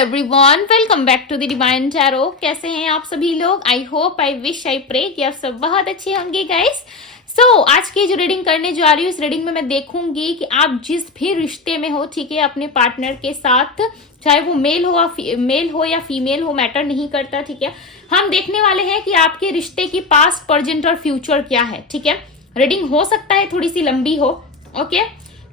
Everyone, welcome back to the divine tarot. कैसे हैं आप सभी लोग? I hope, I wish, I pray कि आप सब बहुत अच्छे होंगे गाइस। आज की जो रीडिंग करने जा रही हूँ, इस रीडिंग में मैं देखूंगी कि आप जिस भी रिश्ते में हो, ठीक है, अपने पार्टनर के साथ, चाहे वो मेल हो या फीमेल हो, मैटर नहीं करता, ठीक है। हम देखने वाले हैं कि आपके रिश्ते की पास्ट, प्रेजेंट और फ्यूचर क्या है, ठीक है। रीडिंग हो सकता है थोड़ी सी लंबी हो, ओके।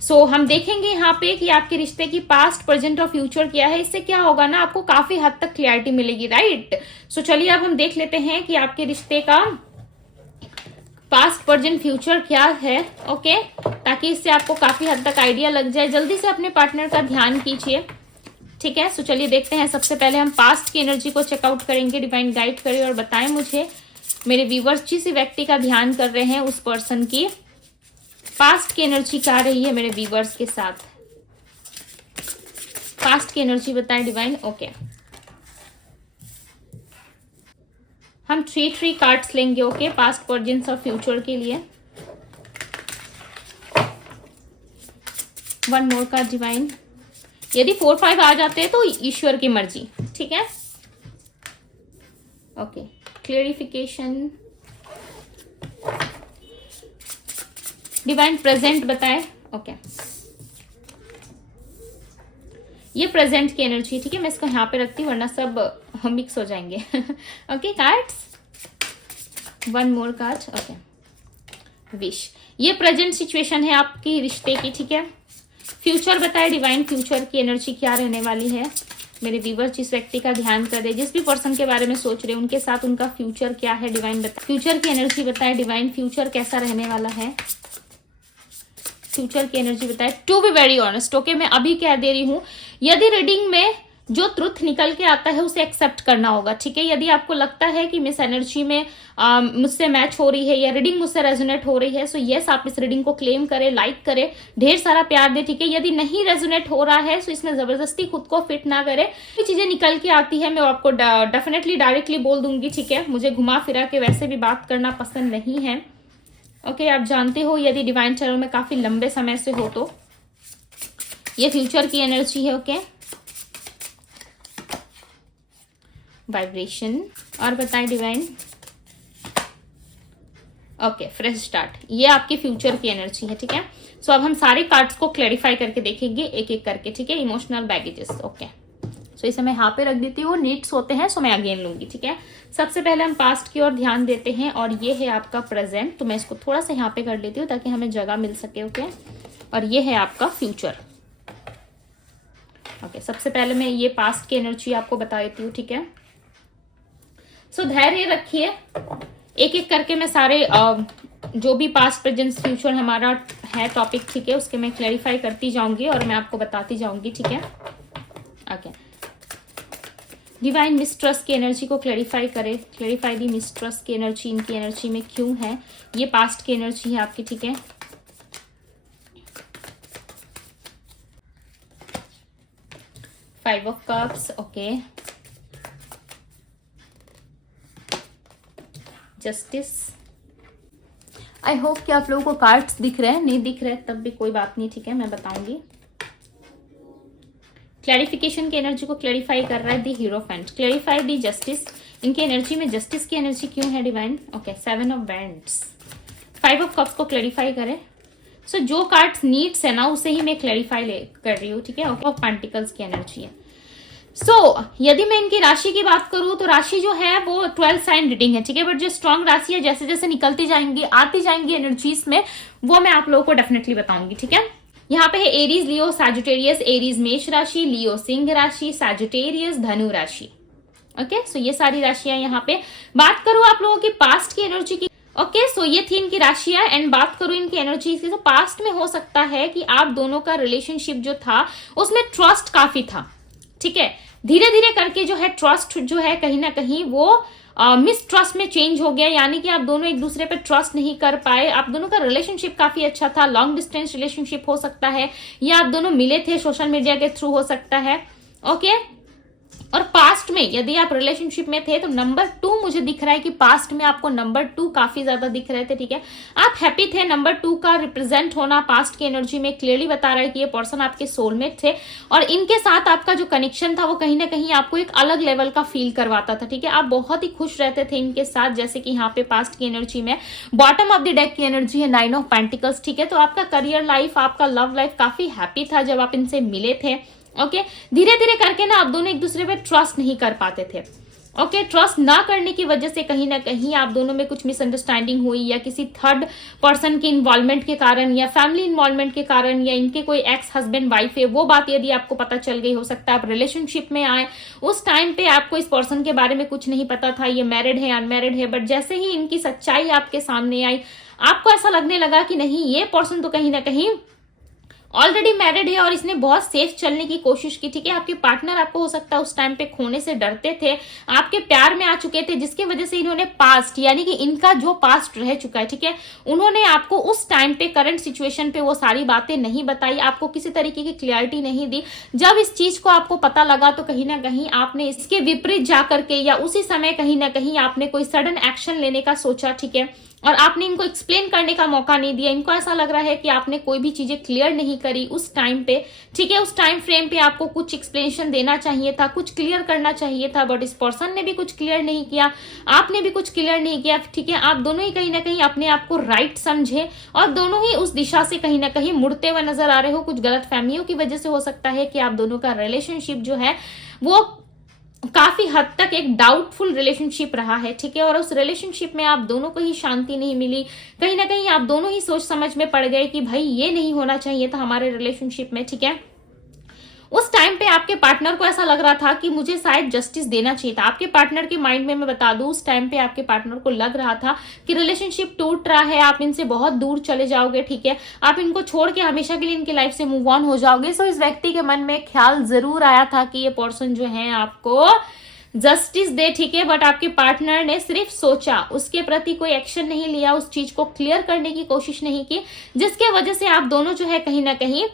हम देखेंगे यहाँ पे कि आपके रिश्ते की पास्ट, प्रेजेंट और फ्यूचर क्या है। इससे क्या होगा ना, आपको काफी हद तक क्लैरिटी मिलेगी, राइट। चलिए अब हम देख लेते हैं कि आपके रिश्ते का पास्ट, प्रेजेंट, फ्यूचर क्या है, ओके, ताकि इससे आपको काफी हद तक आइडिया लग जाए। जल्दी से अपने पार्टनर का ध्यान कीजिए, ठीक है। चलिए देखते हैं। सबसे पहले हम पास्ट की एनर्जी को चेकआउट करेंगे। डिवाइन गाइड करें और बताएं मुझे, मेरे व्यूवर्स जिस व्यक्ति का ध्यान कर रहे हैं उस पर्सन की पास्ट की एनर्जी क्या रही है मेरे व्यूवर्स के साथ। पास्ट की एनर्जी बताएं डिवाइन। ओके, हम थ्री कार्ड्स लेंगे, ओके, पास्ट, प्रेजेंट और फ्यूचर के लिए। One more card divine. यदि 4-5 आ जाते हैं तो ईश्वर की मर्जी, ठीक है। Okay, clarification divine. प्रेजेंट बताए, ओके, ये प्रेजेंट की एनर्जी, ठीक है। मैं इसको यहाँ पे रखती हूँ वरना सब मिक्स हो जाएंगे। Okay, cards, one more card, okay. Wish, ये प्रेजेंट सिचुएशन है आपकी रिश्ते की, ठीक है। फ्यूचर बताए डिवाइन, फ्यूचर की एनर्जी क्या रहने वाली है मेरे व्यूअर्स जिस व्यक्ति का ध्यान कर रहे, जिस भी पर्सन के बारे में सोच रहे उनके साथ उनका फ्यूचर क्या है डिवाइन बताए। फ्यूचर की एनर्जी बताए डिवाइन, फ्यूचर कैसा रहने वाला है। फ्यूचर की एनर्जी बताए। To be very honest, okay, मैं अभी कह दे रही हूं, यदि रीडिंग में जो ट्रुथ निकल के आता है उसे एक्सेप्ट करना होगा, ठीक है। यदि आपको लगता है कि मिस एनर्जी में मुझसे मैच हो रही है या रीडिंग मुझसे रेजोनेट हो रही है, सो यस, आप इस रीडिंग को क्लेम करें, लाइक करें, ढेर सारा प्यार दे, ठीक है। यदि नहीं रेजोनेट हो रहा है तो इसमें जबरदस्ती खुद को फिट ना करें। जो चीजें निकल के आती है मैं आपको डेफिनेटली डायरेक्टली बोल दूंगी, ठीक है। मुझे घुमा फिरा के वैसे भी बात करना पसंद नहीं है, ओके। आप जानते हो यदि डिवाइन टैरो में काफी लंबे समय से हो तो ये फ्यूचर की एनर्जी है, ओके। वाइब्रेशन और बताएं डिवाइन। ओके, फ्रेश स्टार्ट, ये आपकी फ्यूचर की एनर्जी है, ठीक है। अब हम सारे कार्ड्स को क्लैरिफाई करके देखेंगे एक एक करके, ठीक है। Emotional baggages, okay. इसे मैं यहाँ पे रख देती हूँ। नीड्स होते हैं मैं अगेन लूंगी, ठीक है। सबसे पहले हम पास्ट की ओर ध्यान देते हैं और ये है आपका प्रेजेंट, तो मैं इसको थोड़ा सा यहाँ पे कर लेती हूँ ताकि हमें जगह मिल सके, ओके। और ये है आपका फ्यूचर, ओके। सबसे पहले मैं ये पास्ट की एनर्जी आपको बता देती हूँ, ठीक है। धैर्य रखिए, एक एक करके मैं सारे जो भी पास्ट, प्रेजेंट, फ्यूचर हमारा है टॉपिक, ठीक है, उसके मैं क्लैरिफाई करती जाऊंगी और मैं आपको बताती जाऊंगी, ठीक है, ओके। डिवाइन मिस्ट्रस्ट की एनर्जी को क्लैरिफाई करें। क्लैरिफाई दी मिस्ट्रस्ट की एनर्जी इनकी एनर्जी में क्यों है। ये पास्ट की एनर्जी है आपकी, ठीक है। Five of cups, okay. Justice. I hope कि आप लोगों को कार्ड्स दिख रहे हैं, नहीं दिख रहे तब भी कोई बात नहीं, ठीक है, मैं बताऊंगी। क्लैरिफिकेशन की एनर्जी को क्लैरिफाई कर रहा है दी हीरोफेंट। क्लैरिफाई दी जस्टिस, इनकी एनर्जी में जस्टिस की एनर्जी क्यों है divine, okay. Seven of bands, five of cups को क्लैरिफाई करें। जो कार्ड्स नीड्स है ना उसे ही मैं क्लैरिफाई कर रही हूँ, ठीक है। ऑफ पेंटिकल्स की एनर्जी है। यदि मैं इनकी राशि की बात करूं तो राशि जो है वो 12 साइन रीडिंग है, ठीक है। बट जो स्ट्रॉन्ग राशि है जैसे जैसे निकलती जाएंगी, आती जाएंगी एनर्जीज में, वो मैं आप लोगों को डेफिनेटली बताऊंगी, ठीक है। यहाँ पे है एरीज, लियो, सैजिटेरियस। एरीज मेष राशि, लियो सिंह राशि, सैजिटेरियस धनु राशि, ओके। ये सारी राशियां यहाँ पे। बात करूं आप लोगों की पास्ट की एनर्जी की, ओके। ये थी इनकी राशियां एंड बात करूं इनकी एनर्जी की, तो पास्ट में हो सकता है कि आप दोनों का रिलेशनशिप जो था उसमें ट्रस्ट काफी था, ठीक है। धीरे धीरे करके जो है ट्रस्ट जो है कहीं ना कहीं वो मिसट्रस्ट में चेंज हो गया, यानी कि आप दोनों एक दूसरे पे ट्रस्ट नहीं कर पाए। आप दोनों का रिलेशनशिप काफी अच्छा था, लॉन्ग डिस्टेंस रिलेशनशिप हो सकता है, या आप दोनों मिले थे सोशल मीडिया के थ्रू हो सकता है, ओके। और पास्ट में यदि आप रिलेशनशिप में थे तो नंबर 2 मुझे दिख रहा है कि पास्ट में आपको नंबर 2 काफी ज्यादा दिख रहे थे, ठीक है। आप हैप्पी थे। नंबर 2 का रिप्रेजेंट होना पास्ट की एनर्जी में क्लियरली बता रहा है कि ये पर्सन आपके सोलमेट थे और इनके साथ आपका जो कनेक्शन था वो कहीं ना कहीं आपको एक अलग लेवल का फील करवाता था, ठीक है। आप बहुत ही खुश रहते थे इनके साथ, जैसे कि यहाँ पे पास्ट की एनर्जी में बॉटम ऑफ द डेक की एनर्जी है 9 ऑफ पेंटिकल्स, ठीक है। तो आपका करियर लाइफ, आपका लव लाइफ काफी हैप्पी था जब आप इनसे मिले थे। ओके, धीरे धीरे करके ना आप दोनों एक दूसरे पे ट्रस्ट नहीं कर पाते थे। ओके, ट्रस्ट ना करने की वजह से कहीं ना कहीं आप दोनों में कुछ मिसअंडरस्टैंडिंग हुई, या किसी थर्ड पर्सन की इन्वॉल्वमेंट के कारण, या फैमिली इन्वॉल्वमेंट के कारण, या इनके कोई एक्स हस्बैंड वाइफ है वो बात यदि आपको पता चल गई, हो सकता है आप रिलेशनशिप में आए, उस टाइम पे आपको इस पर्सन के बारे में कुछ नहीं पता था, ये मैरिड है अनमैरिड है, बट जैसे ही इनकी सच्चाई आपके सामने आई आपको ऐसा लगने लगा कि नहीं, ये पर्सन तो कहीं ना कहीं ऑलरेडी मैरिड है और इसने बहुत सेफ चलने की कोशिश की, ठीक है। आपके पार्टनर आपको हो सकता है उस टाइम पे खोने से डरते थे, आपके प्यार में आ चुके थे, जिसकी वजह से इन्होंने पास्ट, यानी कि इनका जो पास्ट रह चुका है, ठीक है, उन्होंने आपको उस टाइम पे करंट सिचुएशन पे वो सारी बातें नहीं बताई, आपको किसी तरीके की क्लियरिटी नहीं दी। जब इस चीज को आपको पता लगा तो कहीं ना कहीं आपने इसके विपरीत जाकर के या उसी समय कहीं ना कहीं आपने कोई सडन एक्शन लेने का सोचा, ठीक है, और आपने इनको एक्सप्लेन करने का मौका नहीं दिया। इनको ऐसा लग रहा है कि आपने कोई भी चीजें क्लियर नहीं करी उस टाइम पे, ठीक है। उस टाइम फ्रेम पे आपको कुछ एक्सप्लेनेशन देना चाहिए था, कुछ क्लियर करना चाहिए था, बट इस पर्सन ने भी कुछ क्लियर नहीं किया, आपने भी कुछ क्लियर नहीं किया, ठीक है। आप दोनों ही कहीं ना कहीं अपने आप को राइट समझे और दोनों ही उस दिशा से कहीं ना कहीं मुड़ते हुए नजर आ रहे हो। कुछ गलत फहमियों की वजह से हो सकता है कि आप दोनों का रिलेशनशिप जो है वो काफी हद तक एक डाउटफुल रिलेशनशिप रहा है, ठीक है। और उस रिलेशनशिप में आप दोनों को ही शांति नहीं मिली, कहीं ना कहीं आप दोनों ही सोच समझ में पड़ गए कि भाई ये नहीं होना चाहिए था हमारे रिलेशनशिप में, ठीक है। उस टाइम पे आपके पार्टनर को ऐसा लग रहा था कि मुझे शायद जस्टिस देना चाहिए था। आपके पार्टनर के माइंड में मैं बता दूं, उस टाइम पे आपके पार्टनर को लग रहा था कि रिलेशनशिप टूट रहा है, आप इनसे बहुत दूर चले जाओगे, ठीक है, आप इनको छोड़ के हमेशा के लिए इनकी लाइफ से मूव ऑन हो जाओगे। सो इस व्यक्ति के मन में ख्याल जरूर आया था कि ये पर्सन जो है आपको जस्टिस दे, ठीक है, बट आपके पार्टनर ने सिर्फ सोचा, उसके प्रति कोई एक्शन नहीं लिया, उस चीज को क्लियर करने की कोशिश नहीं की, जिसके वजह से आप दोनों जो है कहीं ना कहीं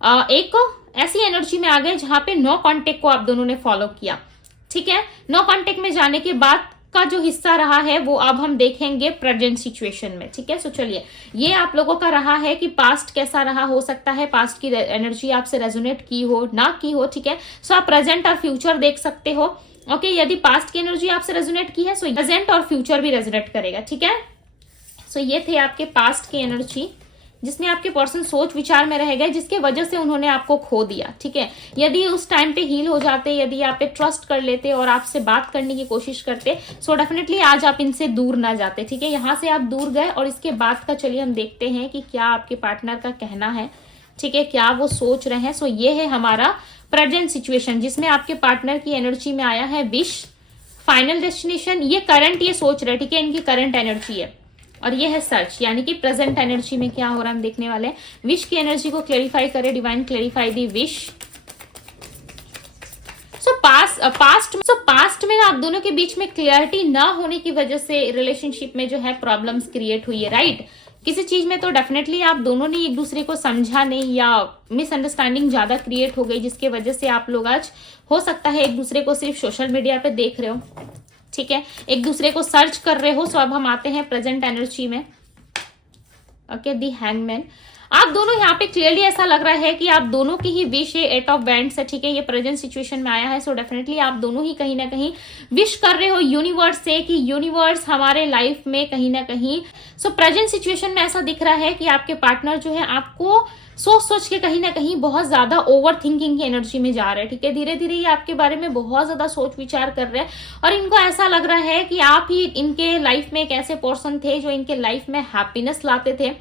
एक ऐसी एनर्जी में आ गए जहां पे नो कांटेक्ट को आप दोनों ने फॉलो किया, ठीक है। नो कांटेक्ट में जाने के बाद का जो हिस्सा रहा है वो अब हम देखेंगे प्रेजेंट सिचुएशन में, ठीक है। सो चलिए, ये आप लोगों का रहा है कि पास्ट कैसा रहा, हो सकता है पास्ट की एनर्जी आपसे रेजोनेट की हो ना की हो, ठीक है। सो आप प्रेजेंट और फ्यूचर देख सकते हो। ओके, यदि पास्ट की एनर्जी आपसे रेजोनेट की है सो प्रेजेंट और फ्यूचर भी रेजोनेट करेगा, ठीक है। सो ये थे आपके पास्ट की एनर्जी जिसमें आपके पर्सन सोच विचार में रह गए, जिसके वजह से उन्होंने आपको खो दिया, ठीक है। यदि उस टाइम पे हील हो जाते, यदि आप पे ट्रस्ट कर लेते और आपसे बात करने की कोशिश करते, सो डेफिनेटली आज आप इनसे दूर ना जाते, ठीक है। यहां से आप दूर गए और इसके बाद का चलिए हम देखते हैं कि क्या आपके पार्टनर का कहना है, ठीक है, क्या वो सोच रहे हैं। सो ये है हमारा प्रेजेंट सिचुएशन जिसमें आपके पार्टनर की एनर्जी में आया है विश, फाइनल डेस्टिनेशन, ये करंट ये सोच रहे, ठीक है, इनकी करंट एनर्जी है, और ये है सर्च, यानी कि प्रेजेंट एनर्जी में क्या हो रहा है हम देखने वाले हैं। विश की एनर्जी को क्लेरिफाई करें, डिवाइन क्लेरिफाई दी विश। पास्ट में आप दोनों के बीच में क्लियरिटी ना होने की वजह से रिलेशनशिप में जो है प्रॉब्लम्स क्रिएट हुई है, राइट। किसी चीज में तो डेफिनेटली आप दोनों ने एक दूसरे को समझा नहीं, या मिसअंडरस्टैंडिंग ज्यादा क्रिएट हो गई, जिसके वजह से आप लोग आज हो सकता है एक दूसरे को सिर्फ सोशल मीडिया पे देख रहे हो, ठीक है, एक दूसरे को सर्च कर रहे हो। सो अब हम आते हैं प्रेजेंट एनर्जी में। ओके, दी हैंगमैन, आप दोनों यहाँ पे क्लियरली ऐसा लग रहा है कि आप दोनों की ही विश है, 8 ऑफ वैंड्स है, ठीक है, ये प्रेजेंट सिचुएशन में आया है। सो डेफिनेटली आप दोनों ही कहीं ना कहीं विश कर रहे हो यूनिवर्स से कि यूनिवर्स हमारे लाइफ में कहीं ना कहीं। सो प्रेजेंट सिचुएशन में ऐसा दिख रहा है कि आपके पार्टनर जो है आपको सोच सोच के कहीं ना कहीं बहुत ज्यादा ओवर थिंकिंग की एनर्जी में जा रहे हैं, ठीक है। धीरे धीरे ये आपके बारे में बहुत ज्यादा सोच विचार कर रहे हैं और इनको ऐसा लग रहा है कि आप ही इनके लाइफ में एक ऐसे पर्सन थे जो इनके लाइफ में हैप्पीनेस लाते थे,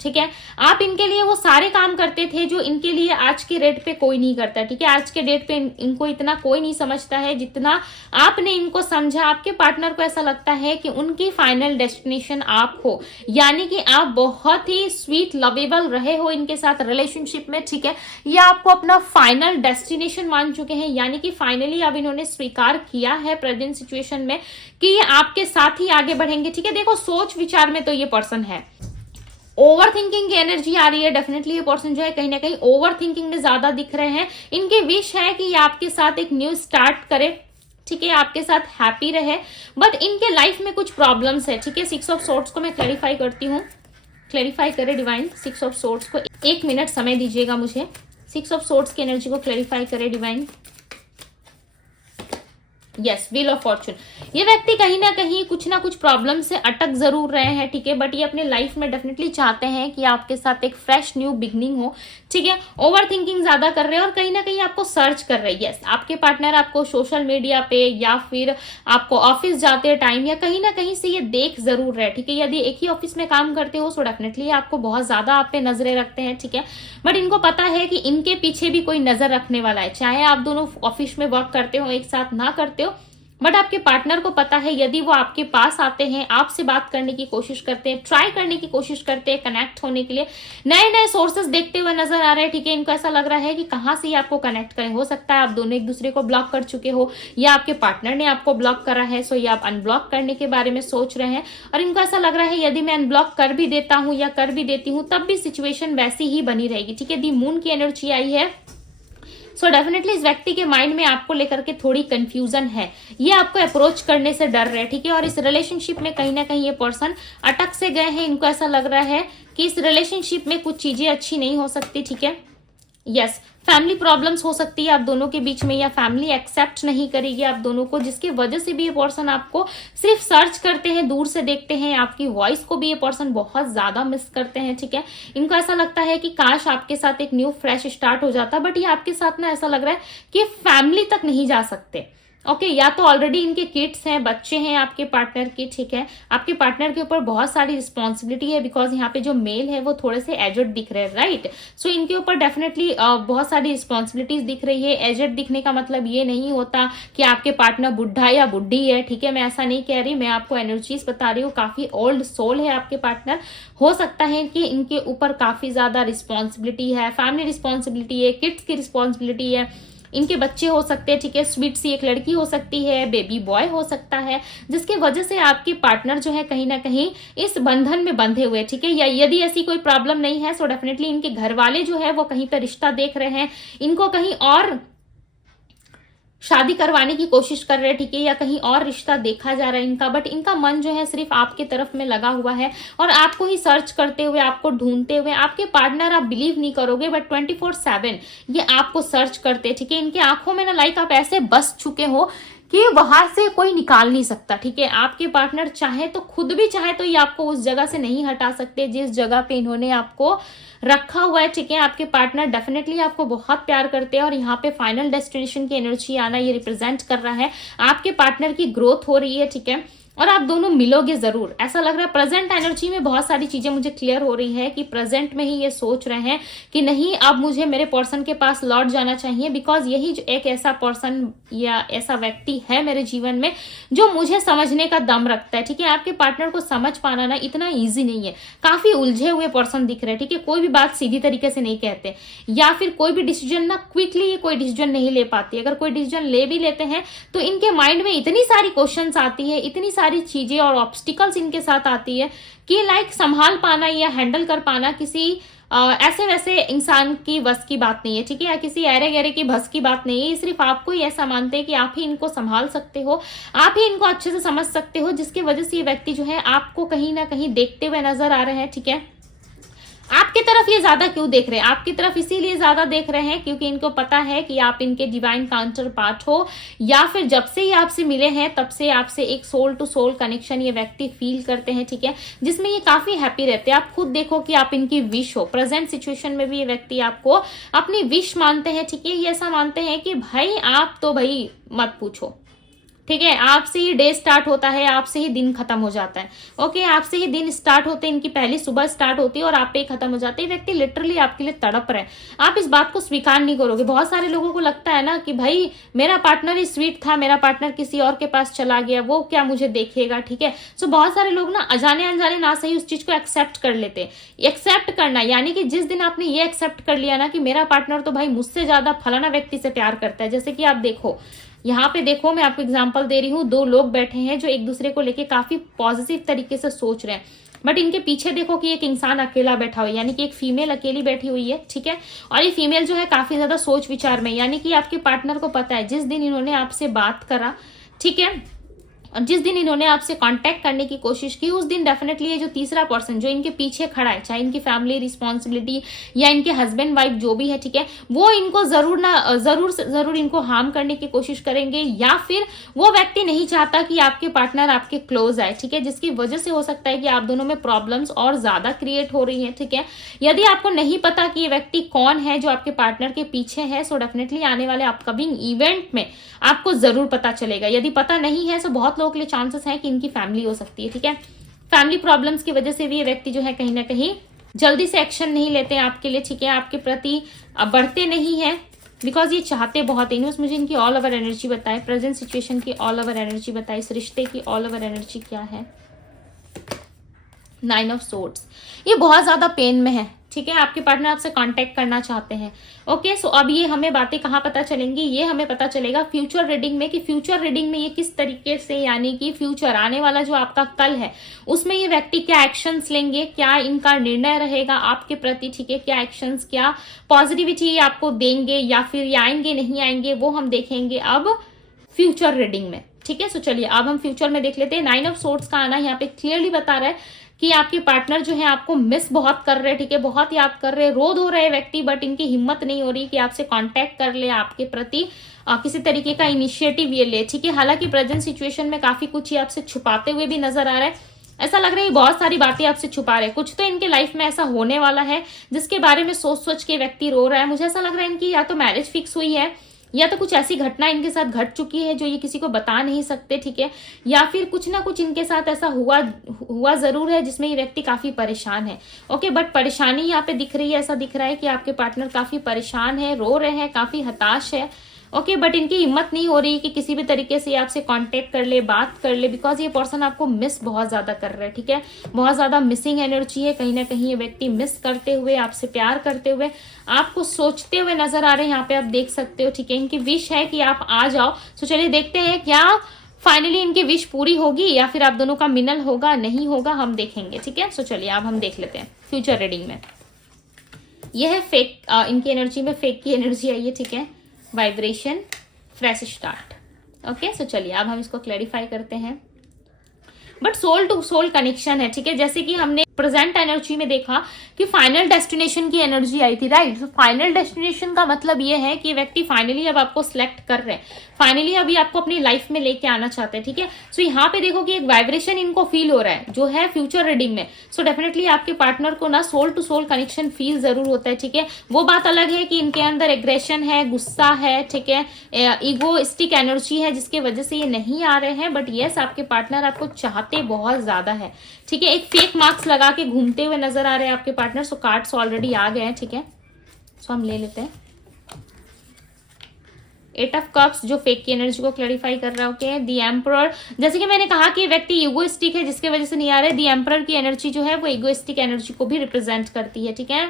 ठीक है। आप इनके लिए वो सारे काम करते थे जो इनके लिए आज के डेट पे कोई नहीं करता, ठीक है। आज के डेट पे इनको इतना कोई नहीं समझता है जितना आपने इनको समझा। आपके पार्टनर को ऐसा लगता है कि उनकी फाइनल डेस्टिनेशन आप हो, यानी कि आप बहुत ही स्वीट लवेबल रहे हो इनके साथ रिलेशनशिप में, ठीक है। ये आपको अपना फाइनल डेस्टिनेशन मान चुके हैं, यानी कि फाइनली अब इन्होंने स्वीकार किया है प्रेजेंट सिचुएशन में कि ये आपके साथ ही आगे बढ़ेंगे, ठीक है। देखो, सोच विचार में तो ये पर्सन है, ओवर थिंकिंग की एनर्जी आ रही है। डेफिनेटली ये पर्सन जो है कहीं ना कहीं ओवर थिंकिंग में ज्यादा दिख रहे हैं। इनकी विश है कि ये आपके साथ एक न्यू स्टार्ट करे, ठीक है, आपके साथ हैप्पी रहे, बट इनके लाइफ में कुछ प्रॉब्लम्स है, ठीक है। 6 ऑफ सोर्ड्स को मैं क्लैरिफाई करती हूँ, क्लैरिफाई करे डिवाइन। 6 ऑफ सोर्ड्स को 1 मिनट समय दीजिएगा मुझे। 6 ऑफ सोर्ड्स की एनर्जी को क्लैरिफाई करे divine. Yes, wheel of Fortune. ये व्यक्ति कहीं ना कहीं कुछ ना कुछ प्रॉब्लम से अटक जरूर रहे हैं, ठीक है, बट ये अपने लाइफ में डेफिनेटली चाहते हैं कि आपके साथ एक फ्रेश न्यू बिगनिंग हो, ठीक है। ओवर थिंकिंग ज्यादा कर रहे हैं और कहीं ना कहीं आपको सर्च कर रहे हैं। यस, आपके पार्टनर आपको सोशल मीडिया पे या फिर आपको ऑफिस जाते टाइम या कहीं ना कहीं से ये देख जरूर रहे, ठीक है। यदि एक ही ऑफिस में काम करते हो तो डेफिनेटली आपको बहुत ज्यादा आप पे नजरें रखते हैं, ठीक है, बट इनको पता है कि इनके पीछे भी कोई नजर रखने वाला है। चाहे आप दोनों ऑफिस में वर्क करते हो, एक साथ ना करते हो, बट आपके पार्टनर को पता है यदि वो आपके पास आते हैं, आपसे बात करने की कोशिश करते हैं, ट्राई करने की कोशिश करते हैं कनेक्ट होने के लिए, नए नए सोर्सेस देखते हुए नजर आ रहे हैं, ठीक है। इनको ऐसा लग रहा है कि कहाँ से आपको कनेक्ट करें। हो सकता है आप दोनों एक दूसरे को ब्लॉक कर चुके हो या आपके पार्टनर ने आपको ब्लॉक करा है, सो ये आप अनब्लॉक करने के बारे में सोच रहे हैं। और इनको ऐसा लग रहा है यदि मैं अनब्लॉक कर भी देता हूं या कर भी देती हूँ तब भी सिचुएशन वैसी ही बनी रहेगी, ठीक है। दी मून की एनर्जी आई है। सो डेफिनेटली इस व्यक्ति के माइंड में आपको लेकर के थोड़ी कंफ्यूजन है, ये आपको अप्रोच करने से डर रहे हैं, ठीक है। और इस रिलेशनशिप में कहीं ना कहीं ये पर्सन अटक से गए हैं। इनको ऐसा लग रहा है कि इस रिलेशनशिप में कुछ चीजें अच्छी नहीं हो सकती, ठीक है। यस, फैमिली प्रॉब्लम्स हो सकती है आप दोनों के बीच में, या फैमिली एक्सेप्ट नहीं करेगी आप दोनों को, जिसकी वजह से भी ये पर्सन आपको सिर्फ सर्च करते हैं, दूर से देखते हैं। आपकी वॉइस को भी ये पर्सन बहुत ज्यादा मिस करते हैं, ठीक है। इनको ऐसा लगता है कि काश आपके साथ एक न्यू फ्रेश स्टार्ट हो जाता, बट ये आपके साथ ना ऐसा लग रहा है कि फैमिली तक नहीं जा सकते। ओके, या तो ऑलरेडी इनके किड्स हैं, बच्चे हैं आपके पार्टनर के, ठीक है। आपके पार्टनर के ऊपर बहुत सारी रिस्पॉन्सिबिलिटी है, बिकॉज यहाँ पे जो मेल है वो थोड़े से एजड दिख रहे हैं, राइट। सो इनके ऊपर डेफिनेटली बहुत सारी रिस्पॉन्सिबिलिटीज दिख रही है। एजड दिखने का मतलब ये नहीं होता कि आपके पार्टनर बुढ़ा या बुढ़ी है, ठीक है, मैं ऐसा नहीं कह रही, मैं आपको एनर्जीज बता रही हूँ। काफी ओल्ड सोल है आपके पार्टनर। हो सकता है कि इनके ऊपर काफी ज्यादा रिस्पॉन्सिबिलिटी है, फैमिली रिस्पॉन्सिबिलिटी है, किड्स की रिस्पॉन्सिबिलिटी है, इनके बच्चे हो सकते हैं, ठीक है। स्वीट सी एक लड़की हो सकती है, बेबी बॉय हो सकता है, जिसकी वजह से आपके पार्टनर जो है कहीं ना कहीं इस बंधन में बंधे हुए, ठीक है। या यदि ऐसी कोई प्रॉब्लम नहीं है, सो डेफिनेटली इनके घर वाले जो है वो कहीं पर रिश्ता देख रहे हैं, इनको कहीं और शादी करवाने की कोशिश कर रहे हैं, ठीक है, या कहीं और रिश्ता देखा जा रहा है इनका, बट इनका मन जो है सिर्फ आपके तरफ में लगा हुआ है और आपको ही सर्च करते हुए, आपको ढूंढते हुए। आपके पार्टनर, आप बिलीव नहीं करोगे, बट 24/7 ये आपको सर्च करते हैं, ठीक है। इनके आंखों में ना लाइक आप ऐसे बस चुके हो कि वहां से कोई निकाल नहीं सकता, ठीक है। आपके पार्टनर चाहे तो, खुद भी चाहे तो ये आपको उस जगह से नहीं हटा सकते जिस जगह पे इन्होंने आपको रखा हुआ है, ठीक है। आपके पार्टनर डेफिनेटली आपको बहुत प्यार करते हैं और यहाँ पे फाइनल डेस्टिनेशन की एनर्जी आना ये रिप्रेजेंट कर रहा है आपके पार्टनर की ग्रोथ हो रही है, ठीक है। और आप दोनों मिलोगे जरूर, ऐसा लग रहा है। प्रेजेंट एनर्जी में बहुत सारी चीजें मुझे क्लियर हो रही है कि प्रेजेंट में ही ये सोच रहे हैं कि नहीं, अब मुझे मेरे पर्सन के पास लौट जाना चाहिए, बिकॉज यही जो एक ऐसा पर्सन या ऐसा व्यक्ति है मेरे जीवन में जो मुझे समझने का दम रखता है, ठीक है। आपके पार्टनर को समझ पाना ना इतना ईजी नहीं है, काफी उलझे हुए पर्सन दिख रहे हैं, ठीक है। कोई भी बात सीधी तरीके से नहीं कहते, या फिर कोई भी डिसीजन ना क्विकली कोई डिसीजन नहीं ले पाती। अगर कोई डिसीजन ले भी लेते हैं तो इनके माइंड में इतनी सारी क्वेश्चंस आती है, इतनी सारी चीजें और ऑब्स्टिकल्स इनके साथ आती है कि लाइक संभाल पाना या हैंडल कर पाना किसी ऐसे वैसे इंसान की बस की बात नहीं है, ठीक है, या किसी ऐरे गहरे की बस की बात नहीं है। सिर्फ आपको ही ऐसा मानते हैं कि आप ही इनको संभाल सकते हो, आप ही इनको अच्छे से समझ सकते हो, जिसकी वजह से ये व्यक्ति जो है आपको कहीं ना कहीं देखते हुए नजर आ रहे हैं, ठीक है। आपकी तरफ ये ज्यादा क्यों देख रहे हैं? आपकी तरफ इसीलिए ज्यादा देख रहे हैं क्योंकि इनको पता है कि आप इनके डिवाइन काउंटर पार्ट हो, या फिर जब से ये आपसे मिले हैं तब से आपसे एक सोल टू सोल कनेक्शन ये व्यक्ति फील करते हैं, ठीक है, जिसमें ये काफी हैप्पी रहते हैं। आप खुद देखो कि आप इनकी विश हो, प्रेजेंट सिचुएशन में भी ये व्यक्ति आपको अपनी विश मानते हैं, ठीक है। ये ऐसा मानते हैं कि भाई आप तो भाई मत पूछो, ठीक है, आपसे ही डे स्टार्ट होता है, आपसे ही दिन खत्म हो जाता है। ओके, आपसे ही दिन स्टार्ट होते हैं, इनकी पहली सुबह स्टार्ट होती है और आप पे ही खत्म हो जाते हैं। व्यक्ति लिटरली आपके लिए तड़प रहे हैं, आप इस बात को स्वीकार नहीं करोगे। बहुत सारे लोगों को लगता है ना कि भाई मेरा पार्टनर ही स्वीट था, मेरा पार्टनर किसी और के पास चला गया, वो क्या मुझे देखेगा, ठीक है। सो बहुत सारे लोग ना अजाने अनजाने ना सही उस चीज को एक्सेप्ट कर लेते हैं। एक्सेप्ट करना यानी कि जिस दिन आपने ये एक्सेप्ट कर लिया ना कि मेरा पार्टनर तो भाई मुझसे ज्यादा फलाना व्यक्ति से प्यार करता है, जैसे कि आप देखो यहाँ पे, देखो मैं आपको एग्जांपल दे रही हूँ, दो लोग बैठे हैं जो एक दूसरे को लेके काफी पॉजिटिव तरीके से सोच रहे हैं। बट इनके पीछे देखो कि एक इंसान अकेला बैठा हुआ है, यानी कि एक फीमेल अकेली बैठी हुई है, ठीक है। और ये फीमेल जो है काफी ज्यादा सोच विचार में, यानी कि आपके पार्टनर को पता है जिस दिन इन्होंने आपसे बात करा, ठीक है, और जिस दिन इन्होंने आपसे कांटेक्ट करने की कोशिश की, उस दिन डेफिनेटली ये जो तीसरा पर्सन जो इनके पीछे खड़ा है, चाहे इनकी फैमिली रिस्पॉन्सिबिलिटी या इनके हस्बैंड वाइफ जो भी है, ठीक है, वो इनको जरूर इनको हार्म करने की कोशिश करेंगे, या फिर वो व्यक्ति नहीं चाहता कि आपके पार्टनर आपके क्लोज आए, ठीक है, जिसकी वजह से हो सकता है कि आप दोनों में प्रॉब्लम्स और ज्यादा क्रिएट हो रही है, ठीक है। यदि आपको नहीं पता कि ये व्यक्ति कौन है जो आपके पार्टनर के पीछे है, सो डेफिनेटली आने वाले अपकमिंग इवेंट में आपको जरूर पता चलेगा। यदि पता नहीं है तो बहुत लोगों के लिए चांसेस है कि इनकी फैमिली हो सकती है, ठीक है। फैमिली प्रॉब्लम्स की वजह से भी ये व्यक्ति जो है कहीं ना कहीं जल्दी से एक्शन नहीं लेते हैं आपके लिए, ठीक है, आपके प्रति बढ़ते नहीं है, बिकॉज ये चाहते बहुत है। मुझे इनकी ऑल ओवर एनर्जी बताए, प्रेजेंट सिचुएशन की ऑल ओवर एनर्जी बताए, इस रिश्ते की ऑल ओवर एनर्जी क्या है। 9 ऑफ सोर्ड्स, ये बहुत ज्यादा पेन में है, ठीक है, आपके पार्टनर आपसे कांटेक्ट करना चाहते हैं। ओके, सो अब ये हमें बातें कहाँ पता चलेंगी, ये हमें पता चलेगा फ्यूचर रीडिंग में, कि फ्यूचर रीडिंग में ये किस तरीके से, यानी कि फ्यूचर आने वाला जो आपका कल है उसमें ये व्यक्ति क्या एक्शंस लेंगे, क्या इनका निर्णय रहेगा आपके प्रति, ठीक है, क्या एक्शंस, क्या पॉजिटिविटी आपको देंगे, या फिर ये आएंगे नहीं आएंगे, वो हम देखेंगे अब फ्यूचर रीडिंग में, ठीक है। सो चलिए अब हम फ्यूचर में देख लेते हैं। 9 ऑफ सोर्ड्स का आना यहाँ पे क्लियरली बता रहा है कि आपके पार्टनर जो है आपको मिस बहुत कर रहे हैं, ठीक है, बहुत याद कर रहे हैं, रोध हो रहे व्यक्ति, बट इनकी हिम्मत नहीं हो रही कि आपसे कांटेक्ट कर ले, आपके प्रति किसी तरीके का इनिशिएटिव ये ले, ठीक है। हालांकि प्रेजेंट सिचुएशन में काफी कुछ ये आपसे छुपाते हुए भी नजर आ रहा है, ऐसा लग रहा है बहुत सारी बातें आपसे छुपा रहे हैं। कुछ तो इनके लाइफ में ऐसा होने वाला है जिसके बारे में सोच सोच के व्यक्ति रो रहा है। मुझे ऐसा लग रहा है इनकी या तो मैरिज फिक्स हुई है, या तो कुछ ऐसी घटना इनके साथ घट चुकी है जो ये किसी को बता नहीं सकते, ठीक है, या फिर कुछ ना कुछ इनके साथ ऐसा हुआ जरूर है जिसमें ये व्यक्ति काफी परेशान है। ओके, बट परेशानी यहाँ पे दिख रही है, ऐसा दिख रहा है कि आपके पार्टनर काफी परेशान है, रो रहे हैं, काफी हताश है। ओके, बट इनकी हिम्मत नहीं हो रही कि किसी भी तरीके से आपसे कांटेक्ट कर ले, बात कर ले, बिकॉज ये पर्सन आपको मिस बहुत ज्यादा कर रहा है, ठीक है, बहुत ज्यादा मिसिंग एनर्जी है। कहीं ना कहीं ये व्यक्ति मिस करते हुए, आपसे प्यार करते हुए, आपको सोचते हुए नजर आ रहे हैं, यहाँ पे आप देख सकते हो, ठीक है। इनकी विश है कि आप आ जाओ। तो चलिए देखते हैं क्या फाइनली इनकी विश पूरी होगी या फिर आप दोनों का मिलन होगा, नहीं होगा, हम देखेंगे, ठीक है। सो चलिए अब हम देख लेते हैं फ्यूचर रीडिंग में। यह है फेक, इनकी एनर्जी में फेक की एनर्जी आई है, ठीक है, vibration, fresh start. Okay, so चलिए अब हम इसको क्लैरिफाई करते हैं। But soul to soul connection है, ठीक है, जैसे कि हमने प्रेजेंट एनर्जी में देखा कि फाइनल डेस्टिनेशन की एनर्जी आई थी, राइट। तो फाइनल डेस्टिनेशन का मतलब ये है कि व्यक्ति फाइनली अब आपको सिलेक्ट कर रहे हैं, फाइनली अभी आपको अपनी लाइफ में लेके आना चाहते हैं, ठीक है। सो यहाँ पे देखो कि एक वाइब्रेशन इनको फील हो रहा है जो है फ्यूचर रीडिंग में। सो डेफिनेटली आपके पार्टनर को ना soul to soul connection feel जरूर होता है, ठीक है। वो बात अलग है कि इनके अंदर एग्रेशन है, गुस्सा है, ठीक है, ईगोइस्टिक एनर्जी है जिसकी वजह से ये नहीं आ रहे हैं, बट यस आपके पार्टनर आपको चाहते बहुत ज्यादा है, ठीक है। एक फेक मार्क्स लगा के घूमते हुए नजर आ रहे हैं आपके पार्टनर। सो कार्ड्स ऑलरेडी आ गए हैं, ठीक है, सो हम ले लेते हैं। 8 ऑफ कप्स जो फेक की एनर्जी को क्लैरिफाई कर रहा है। ओके, द एम्परर, जैसे कि मैंने कहा कि व्यक्ति ईगोइस्टिक है जिसकी वजह से नहीं आ रहे। द एम्परर की एनर्जी जो है वो ईगोइस्टिक एनर्जी को भी रिप्रेजेंट करती है, ठीक है।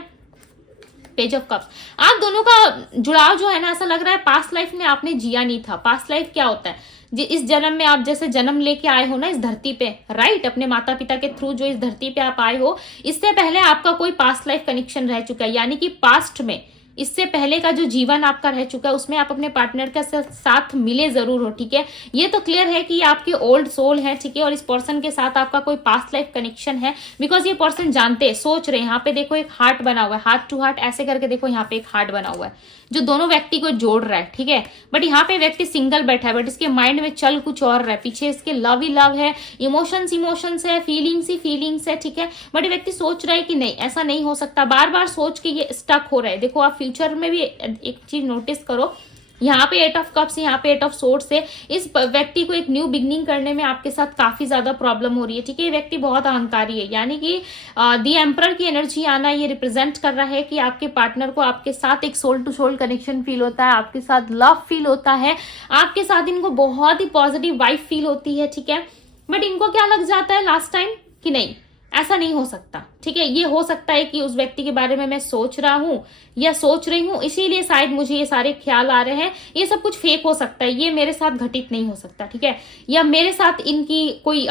पेज ऑफ कप्स, आप दोनों का जुड़ाव जो है ना, ऐसा लग रहा है पास्ट लाइफ में आपने जिया नहीं था। पास्ट लाइफ क्या होता है, इस जन्म में आप जैसे जन्म लेके आए हो ना इस धरती पे, राइट, अपने माता पिता के थ्रू जो इस धरती पे आप आए हो, इससे पहले आपका कोई पास्ट लाइफ कनेक्शन रह चुका है, यानी कि पास्ट में इससे पहले का जो जीवन आपका रह चुका है उसमें आप अपने पार्टनर के साथ मिले जरूर हो, ठीक है। ये तो क्लियर है कि ये आपके ओल्ड सोल है, ठीक है, और इस पर्सन के साथ आपका कोई पास्ट लाइफ कनेक्शन है, बिकॉज ये पर्सन जानते हैं, सोच रहे हैं। यहाँ पे देखो एक हार्ट बना हुआ है, हार्ट टू हार्ट ऐसे करके देखो, यहाँ पे एक हार्ट बना हुआ है जो दोनों व्यक्ति को जोड़ रहा है, ठीक है। बट यहाँ पे व्यक्ति सिंगल बैठा है, बट इसके माइंड में चल कुछ और रहा है, पीछे इसके लव ही लव है, इमोशंस है, फीलिंग्स ही फीलिंग्स है, ठीक है। बट ये व्यक्ति सोच रहा है कि नहीं, ऐसा नहीं हो सकता, बार बार सोच के ये स्टक हो रहा है। देखो आप फ्यूचर में भी एक चीज नोटिस करो, यहाँ पे 8 ऑफ कप्स, यहाँ पे 8 ऑफ सोर्ड्स है। इस व्यक्ति को एक न्यू बिगनिंग करने में आपके साथ काफी ज्यादा प्रॉब्लम हो रही है, ठीक है। ये व्यक्ति बहुत अहंकारी है, यानी कि द एम्परर की एनर्जी आना ये रिप्रेजेंट कर रहा है कि आपके पार्टनर को आपके साथ एक soul to soul connection feel होता है, आपके साथ लव फील होता है, आपके साथ इनको बहुत ही पॉजिटिव वाइब फील होती है, ठीक है। बट इनको क्या लग जाता है लास्ट टाइम कि नहीं, ऐसा नहीं हो सकता, ठीक है। ये हो सकता है कि उस व्यक्ति के बारे में मैं सोच रहा हूं या सोच रही हूं, इसीलिए शायद मुझे ये सारे ख्याल आ रहे हैं, ये सब कुछ फेक हो सकता है, ये मेरे साथ घटित नहीं हो सकता, ठीक है। या मेरे साथ इनकी कोई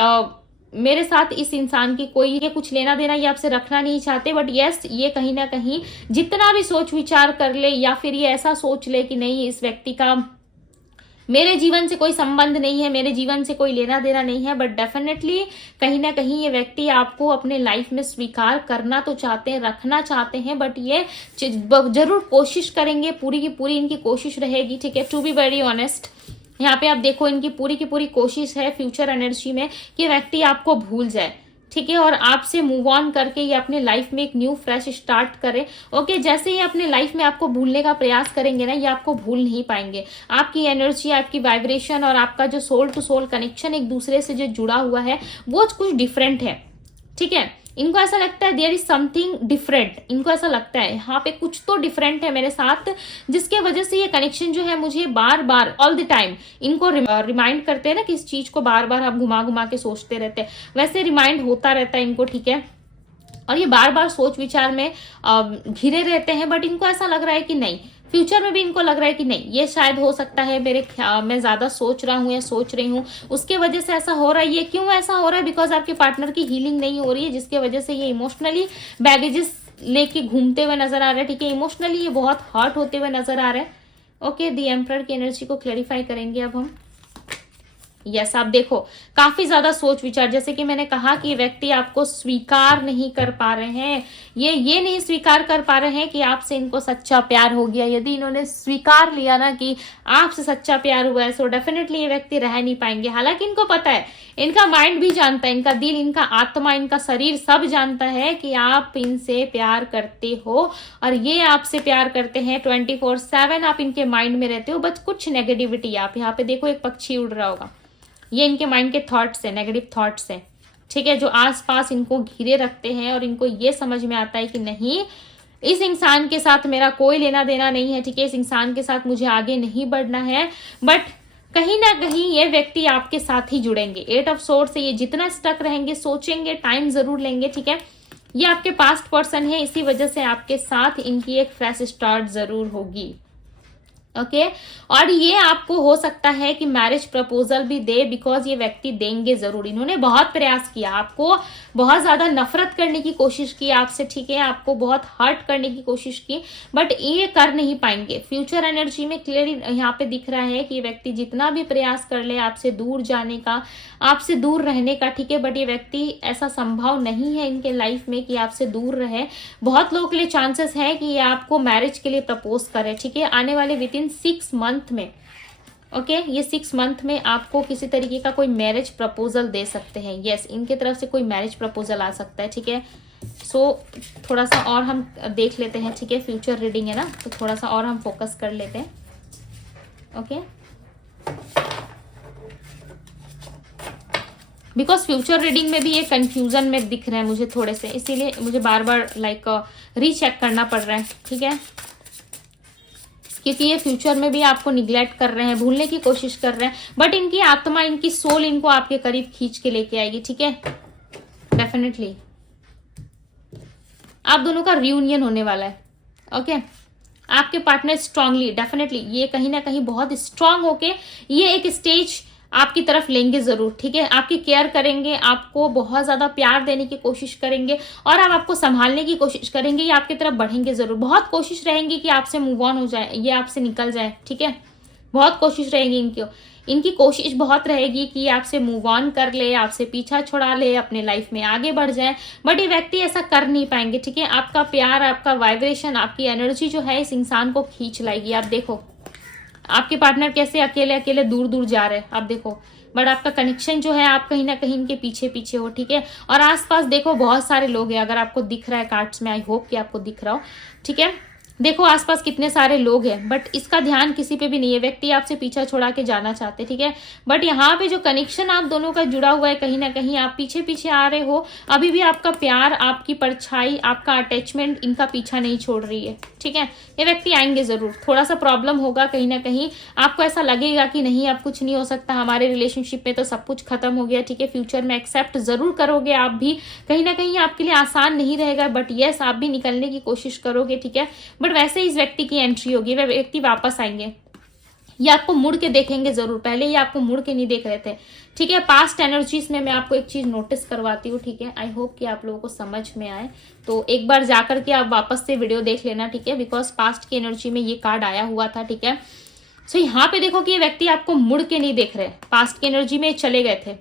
मेरे साथ इस इंसान की कोई ये कुछ लेना देना, ये आपसे रखना नहीं चाहते, बट यस ये कहीं ना कहीं जितना भी सोच विचार कर ले या फिर ये ऐसा सोच ले कि नहीं इस व्यक्ति का मेरे जीवन से कोई संबंध नहीं है, मेरे जीवन से कोई लेना देना नहीं है, बट डेफिनेटली कहीं ना कहीं ये व्यक्ति आपको अपने लाइफ में स्वीकार करना तो चाहते हैं, रखना चाहते हैं, बट ये जरूर कोशिश करेंगे, पूरी की पूरी इनकी कोशिश रहेगी, ठीक है। टू बी वेरी ऑनेस्ट, यहाँ पे आप देखो इनकी पूरी की पूरी कोशिश है फ्यूचर एनर्जी में कि व्यक्ति आपको भूल जाए, ठीक है, और आपसे मूव ऑन करके ये अपने लाइफ में एक न्यू फ्रेश स्टार्ट करे। ओके, जैसे ये अपने लाइफ में आपको भूलने का प्रयास करेंगे ना, ये आपको भूल नहीं पाएंगे। आपकी एनर्जी, आपकी वाइब्रेशन और आपका जो सोल टू सोल कनेक्शन एक दूसरे से जो जुड़ा हुआ है वो कुछ डिफरेंट है, ठीक है। इनको ऐसा लगता है देयर इज समथिंग डिफरेंट, इनको ऐसा लगता है यहाँ पे कुछ तो डिफरेंट है मेरे साथ, जिसके वजह से ये कनेक्शन जो है मुझे बार बार ऑल द टाइम इनको रिमाइंड करते हैं ना कि इस चीज को बार बार आप घुमा घुमा के सोचते रहते हैं, वैसे रिमाइंड होता रहता है इनको, ठीक है। और ये बार बार सोच विचार में घिरे रहते हैं, बट इनको ऐसा लग रहा है कि नहीं, फ्यूचर में भी इनको लग रहा है कि नहीं ये शायद हो सकता है मैं ज्यादा सोच रहा हूँ या सोच रही हूँ उसके वजह से ऐसा हो रहा है। ये क्यों ऐसा हो रहा है? बिकॉज आपके पार्टनर की हीलिंग नहीं हो रही है, जिसके वजह से ये इमोशनली बैगेजेस लेके घूमते हुए नजर आ रहा है, ठीक है। इमोशनली ये बहुत हर्ट होते हुए नजर आ रहा है। ओके, द एम्परर की एनर्जी को क्लैरिफाई करेंगे अब हम। यस, आप देखो काफी ज्यादा सोच विचार, जैसे कि मैंने कहा कि व्यक्ति आपको स्वीकार नहीं कर पा रहे हैं, ये नहीं स्वीकार कर पा रहे हैं कि आपसे इनको सच्चा प्यार हो गया। यदि इन्होंने स्वीकार लिया ना कि आपसे सच्चा प्यार हुआ है, सो डेफिनेटली ये व्यक्ति रह नहीं पाएंगे। हालांकि इनको पता है, इनका माइंड भी जानता है, इनका दिल, इनका आत्मा, इनका शरीर सब जानता है कि आप इनसे प्यार करते हो और ये आपसे प्यार करते हैं। 24/7 आप इनके माइंड में रहते हो, बस कुछ नेगेटिविटी। आप यहाँ पे देखो एक पक्षी उड़ रहा होगा, ये इनके माइंड के थॉट्स है, नेगेटिव थॉट्स है, ठीक है, जो आसपास इनको घिरे रखते हैं। और इनको ये समझ में आता है कि नहीं इस इंसान के साथ मेरा कोई लेना देना नहीं है, ठीक है, इस इंसान के साथ मुझे आगे नहीं बढ़ना है, बट कहीं ना कहीं ये व्यक्ति आपके साथ ही जुड़ेंगे। 8 ऑफ सोर्ड्स से ये जितना स्टक रहेंगे, सोचेंगे, टाइम जरूर लेंगे, ठीक है। ये आपके पास्ट पर्सन है, इसी वजह से आपके साथ इनकी एक फ्रेश स्टार्ट जरूर होगी। ओके, और ये आपको हो सकता है कि मैरिज प्रपोजल भी दे, बिकॉज ये व्यक्ति देंगे जरूर। इन्होंने बहुत प्रयास किया, आपको बहुत ज्यादा नफरत करने की कोशिश की आपसे, ठीक है, आपको बहुत हर्ट करने की कोशिश की, बट ये कर नहीं पाएंगे। फ्यूचर एनर्जी में क्लियर यहाँ पे दिख रहा है कि ये व्यक्ति जितना भी प्रयास कर ले आपसे दूर जाने का, आपसे दूर रहने का, ठीक है, बट ये व्यक्ति ऐसा संभव नहीं है इनके लाइफ में कि आपसे दूर रहे। बहुत लोगों के लिए चांसेस है कि ये आपको मैरिज के लिए प्रपोज करे, ठीक है, आने वाले विद इन 6 मंथ में। ओके, ये 6 मंथ में आपको किसी तरीके का कोई मैरिज प्रपोजल दे सकते हैं। यस, इनके तरफ से कोई मैरिज प्रपोजल आ सकता है, ठीक है। सो थोड़ा सा और हम देख लेते हैं, ठीक है, फ्यूचर रीडिंग है ना, तो थोड़ा सा और हम फोकस कर लेते हैं। ओके, बिकॉज फ्यूचर रीडिंग में भी ये कंफ्यूजन में दिख रहे हैं मुझे थोड़े से, इसीलिए मुझे बार बार रीचेक करना पड़ रहा है, ठीक है, क्योंकि ये फ्यूचर में भी आपको निग्लेक्ट कर रहे हैं, भूलने की कोशिश कर रहे हैं, बट इनकी आत्मा, इनकी सोल इनको आपके करीब खींच के लेके आएगी, ठीक है। डेफिनेटली आप दोनों का रियूनियन होने वाला है। ओके, आपके पार्टनर स्ट्रांगली, डेफिनेटली ये कहीं ना कहीं बहुत स्ट्रांग होके ये एक स्टेज आपकी तरफ लेंगे जरूर, ठीक है, आपकी केयर करेंगे, आपको बहुत ज्यादा प्यार देने की कोशिश करेंगे और आप आपको संभालने की कोशिश करेंगे। ये आपकी तरफ बढ़ेंगे जरूर, बहुत कोशिश रहेंगी कि आपसे मूव ऑन हो जाए, ये आपसे निकल जाए, ठीक है, बहुत कोशिश रहेगी इनकी कोशिश बहुत रहेगी कि आपसे मूव ऑन कर ले, आपसे पीछा छुड़ा ले, अपने लाइफ में आगे बढ़ जाए, बट ये व्यक्ति ऐसा कर नहीं पाएंगे, ठीक है। आपका प्यार, आपका वाइब्रेशन, आपकी एनर्जी जो है इस इंसान को खींच लाएगी। आप देखो आपके पार्टनर कैसे अकेले अकेले दूर दूर जा रहे हैं, आप देखो, बट आपका कनेक्शन जो है आप कहीं ना कहीं इनके पीछे पीछे हो, ठीक है। और आसपास देखो बहुत सारे लोग हैं, अगर आपको दिख रहा है कार्ड्स में, आई होप कि आपको दिख रहा हो, ठीक है, देखो आसपास कितने सारे लोग हैं, बट इसका ध्यान किसी पे भी नहीं है। व्यक्ति आपसे पीछा छोड़ा के जाना चाहते, ठीक है, बट यहाँ पे जो कनेक्शन आप दोनों का जुड़ा हुआ है, कहीं ना कहीं आप पीछे पीछे आ रहे हो, अभी भी आपका प्यार, आपकी परछाई, आपका अटैचमेंट इनका पीछा नहीं छोड़ रही है, ठीक है। ये व्यक्ति आएंगे जरूर, थोड़ा सा प्रॉब्लम होगा, कहीं ना कहीं आपको ऐसा लगेगा कि नहीं अब कुछ नहीं हो सकता, हमारे रिलेशनशिप में तो सब कुछ खत्म हो गया, ठीक है। फ्यूचर में एक्सेप्ट जरूर करोगे आप भी, कहीं ना कहीं आपके लिए आसान नहीं रहेगा, बट यस आप भी निकलने की कोशिश करोगे, ठीक है। बट वैसे इस व्यक्ति की एंट्री होगी, वह व्यक्ति वापस आएंगे, ये आपको मुड़ के देखेंगे जरूर, पहले ये आपको मुड़ के नहीं देख रहे थे, ठीक है। पास्ट एनर्जीज में मैं आपको एक चीज नोटिस करवाती हूँ, ठीक है। आई होप कि आप लोगों को समझ में आए, तो एक बार जाकर के आप वापस से वीडियो देख लेना, ठीक है, बिकॉज पास्ट की एनर्जी में ये कार्ड आया हुआ था, ठीक है। सो यहाँ पे देखो कि ये व्यक्ति आपको मुड़ के नहीं देख रहे, पास्ट की एनर्जी में चले गए थे,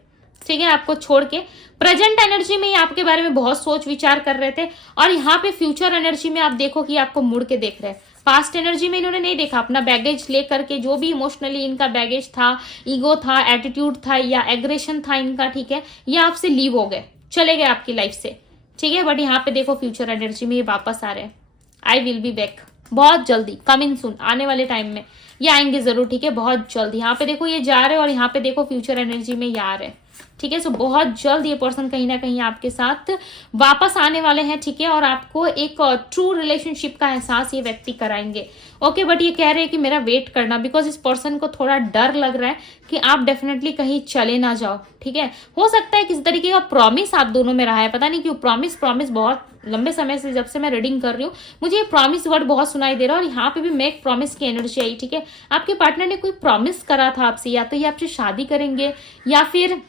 ठीक है, आपको छोड़ के। प्रेजेंट एनर्जी में ये आपके बारे में बहुत सोच विचार कर रहे थे, और यहाँ पे फ्यूचर एनर्जी में आप देखो कि आपको मुड़ के देख रहे हैं। पास्ट एनर्जी में इन्होंने नहीं देखा, अपना बैगेज लेकर के, जो भी इमोशनली इनका बैगेज था, ईगो था, एटीट्यूड था या एग्रेशन था इनका, ठीक है, ये आपसे लीव हो गए, चले गए आपकी लाइफ से, ठीक है। बट यहाँ पे देखो फ्यूचर एनर्जी में ये वापस आ रहे हैं। आई विल बी बैक, बहुत जल्दी, कमिंग सून, आने वाले टाइम में ये आएंगे जरूर, ठीक है, बहुत जल्द। यहाँ पे देखो ये जा रहे हैं, और यहाँ पे देखो फ्यूचर एनर्जी में ये आ रहे हैं, ठीक है। सो बहुत जल्द ये पर्सन कहीं ना कहीं आपके साथ वापस आने वाले हैं, ठीक है, और आपको एक ट्रू रिलेशनशिप का एहसास ये व्यक्ति कराएंगे, ओके। बट ये कह रहे हैं कि मेरा वेट करना, बिकॉज इस पर्सन को थोड़ा डर लग रहा है कि आप डेफिनेटली कहीं चले ना जाओ, ठीक है। हो सकता है किसी तरीके का प्रॉमिस आप दोनों में रहा है, पता नहीं क्यों प्रॉमिस बहुत लंबे समय से, जब से मैं रीडिंग कर रही हूँ मुझे ये प्रॉमिस वर्ड बहुत सुनाई दे रहा है, और यहाँ पे भी मेक प्रॉमिस की एनर्जी आई, ठीक है। आपके पार्टनर ने कोई प्रॉमिस करा था आपसे, या तो ये आपसे शादी करेंगे, या फिर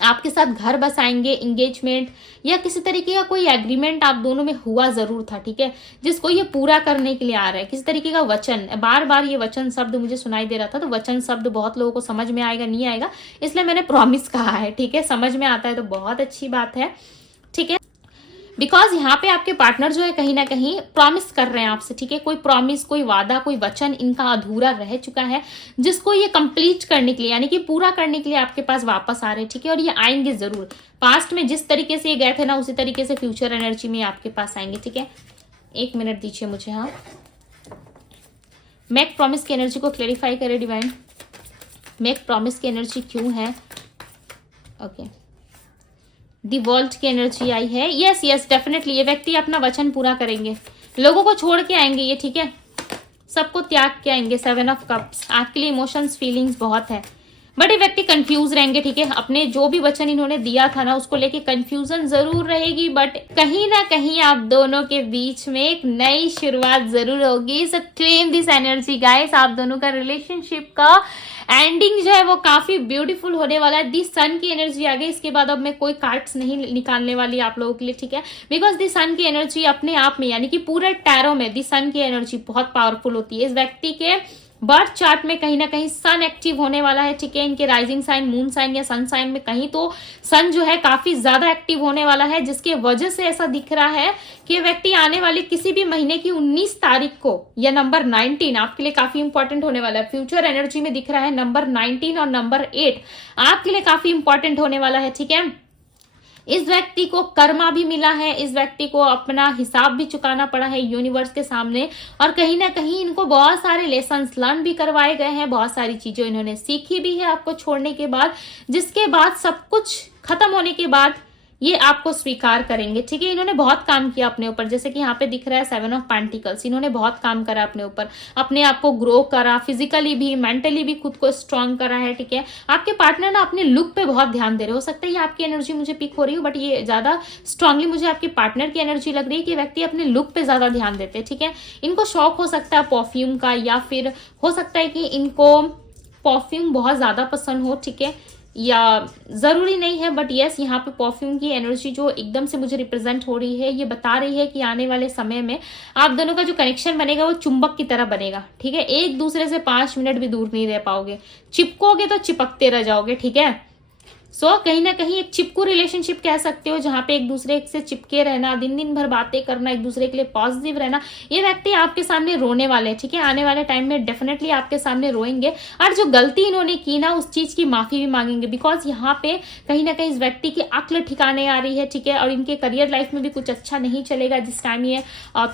आपके साथ घर बसाएंगे, एंगेजमेंट, या किसी तरीके का कोई एग्रीमेंट आप दोनों में हुआ जरूर था, ठीक है, जिसको ये पूरा करने के लिए आ रहा है। किसी तरीके का वचन, बार बार ये वचन शब्द मुझे सुनाई दे रहा था, तो वचन शब्द बहुत लोगों को समझ में आएगा, नहीं आएगा, इसलिए मैंने प्रॉमिस कहा है, ठीक है। समझ में आता है तो बहुत अच्छी बात है, ठीक है। बिकॉज यहाँ पे आपके पार्टनर जो है कहीं ना कहीं प्रॉमिस कर रहे हैं आपसे, ठीक है। कोई प्रॉमिस, कोई वादा, कोई वचन इनका अधूरा रह चुका है, जिसको ये कंप्लीट करने के लिए, यानी कि पूरा करने के लिए आपके पास वापस आ रहे हैं, ठीक है। और ये आएंगे जरूर, पास्ट में जिस तरीके से ये गए थे ना, उसी तरीके से फ्यूचर एनर्जी में आपके पास आएंगे, ठीक है। 1 मिनट दीजिए मुझे। हाँ, मेक प्रॉमिस की एनर्जी को क्लेरिफाई करे डिवाइन। मेक प्रॉमिस की एनर्जी क्यों है? ओके, दी वर्ल्ड की एनर्जी आई है। यस यस, डेफिनेटली ये व्यक्ति अपना वचन पूरा करेंगे, लोगों को छोड़ के आएंगे ये, ठीक है, सबको त्याग के आएंगे। 7 ऑफ कप्स, आपके लिए इमोशंस, फीलिंग्स बहुत है, बट ये व्यक्ति कंफ्यूज रहेंगे, ठीक है। अपने जो भी वचन इन्होंने दिया था ना, उसको लेके कंफ्यूजन जरूर रहेगी, बट कहीं ना कहीं आप दोनों के बीच में एक नई शुरुआत जरूर होगी। सो क्लेम दिस एनर्जी गाइस, आप दोनों का रिलेशनशिप का एंडिंग जो है वो काफी ब्यूटीफुल होने वाला है। दी सन की एनर्जी आ गई, इसके बाद अब मैं कोई कार्ड्स नहीं निकालने वाली आप लोगों के लिए, ठीक है, बिकॉज दी सन की एनर्जी अपने आप में, यानी कि पूरे टैरो में दी सन की एनर्जी बहुत पावरफुल होती है। इस व्यक्ति के बर्थ चार्ट में कहीं ना कहीं सन एक्टिव होने वाला है, ठीक है। इनके राइजिंग साइन, मून साइन या सन साइन में कहीं तो सन जो है काफी ज्यादा एक्टिव होने वाला है, जिसके वजह से ऐसा दिख रहा है कि व्यक्ति आने वाले किसी भी महीने की 19 तारीख को, या नंबर 19 आपके लिए काफी इंपॉर्टेंट होने वाला है। फ्यूचर एनर्जी में दिख रहा है नंबर 19 और नंबर 8 आपके लिए काफी इंपॉर्टेंट होने वाला है, ठीक है। इस व्यक्ति को कर्मा भी मिला है, इस व्यक्ति को अपना हिसाब भी चुकाना पड़ा है यूनिवर्स के सामने, और कहीं ना कहीं इनको बहुत सारे लेसन्स लर्न भी करवाए गए हैं, बहुत सारी चीजें इन्होंने सीखी भी है आपको छोड़ने के बाद, जिसके बाद सब कुछ खत्म होने के बाद ये आपको स्वीकार करेंगे, ठीक है। इन्होंने बहुत काम किया अपने ऊपर, जैसे कि यहाँ पे दिख रहा है 7 ऑफ पेंटिकल्स, इन्होंने बहुत काम करा अपने ऊपर, अपने आप को ग्रो करा, फिजिकली भी, मेंटली भी खुद को स्ट्रांग करा है, ठीक है। आपके पार्टनर ना अपने लुक पे बहुत ध्यान दे रहे हो सकता है, ये आपकी एनर्जी मुझे पिक हो रही हो, बट ये ज्यादा स्ट्रांगली मुझे आपके पार्टनर की एनर्जी लग रही है कि व्यक्ति अपने लुक पे ज्यादा ध्यान देते हैं, ठीक है। इनको शौक हो सकता है परफ्यूम का, या फिर हो सकता है कि इनको परफ्यूम बहुत ज्यादा पसंद हो, ठीक है, या जरूरी नहीं है, बट यस यहाँ पे परफ्यूम की एनर्जी जो एकदम से मुझे रिप्रेजेंट हो रही है, ये बता रही है कि आने वाले समय में आप दोनों का जो कनेक्शन बनेगा वो चुंबक की तरह बनेगा, ठीक है। एक दूसरे से 5 मिनट भी दूर नहीं रह पाओगे, चिपकोगे तो चिपकते रह जाओगे, ठीक है। सो कहीं ना कहीं एक चिपकू रिलेशनशिप कह सकते हो, जहां पे एक दूसरे से चिपके रहना, दिन दिन भर बातें करना, एक दूसरे के लिए पॉजिटिव रहना। ये व्यक्ति आपके सामने रोने वाले हैं, ठीक है, आने वाले टाइम में डेफिनेटली आपके सामने रोएंगे, और जो गलती इन्होंने की ना उस चीज की माफी भी मांगेंगे, बिकॉज यहाँ पे कहीं ना कहीं इस व्यक्ति की अक्ल ठिकाने आ रही है, ठीक है, और इनके करियर लाइफ में भी कुछ अच्छा नहीं चलेगा जिस टाइम ये